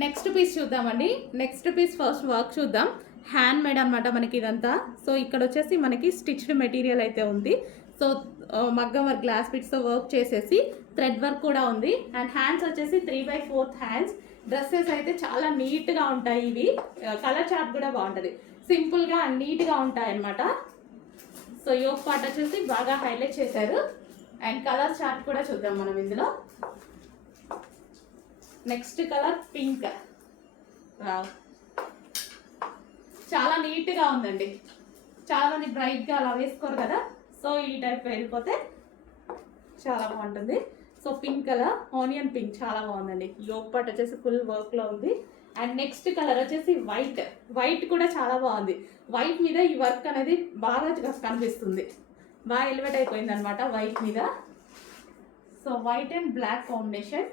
Next piece చూద్దామండి. Next piece first work చూద్దాం. Hand made అనమాట మనకి ఇదంతా. సో ఇక్కడ వచ్చేసి మనకి స్టిచ్డ్ మెటీరియల్ అయితే ఉంది. సో మగ్గం వర్క్ గ్లాస్ బిట్స్తో వర్క్ చేసేసి థ్రెడ్ వర్క్ కూడా ఉంది. అండ్ హ్యాండ్స్ వచ్చేసి 3/4 హ్యాండ్స్. డ్రెస్సెస్ అయితే చాలా నీట్గా ఉంటాయి. ఇవి కలర్ చార్ట్ కూడా బాగుంటుంది. సింపుల్గా అండ్ నీట్గా ఉంటాయి అన్నమాట. సో యోక్ పార్ట్ వచ్చేసి బాగా హైలైట్ చేశారు. అండ్ కలర్ చార్ట్ కూడా చూద్దాం మనం ఇందులో. Next colour pink. చాలా నీట్గా ఉందండి. చాలా మంది బ్రైట్గా అలా వేసుకోరు కదా, సో ఈ టైప్ వెళ్ళిపోతే చాలా బాగుంటుంది. So pink colour, onion pink చాలా బాగుందండి. యోక్ పార్ట్ వచ్చేసి ఫుల్ వర్క్లో ఉంది. అండ్ నెక్స్ట్ కలర్ వచ్చేసి వైట్. వైట్ కూడా చాలా బాగుంది. వైట్ మీద ఈ వర్క్ అనేది బాగా కనిపిస్తుంది. బాగా ఎలివేట్ అయిపోయింది అనమాట వైట్ మీద. So white and black combination.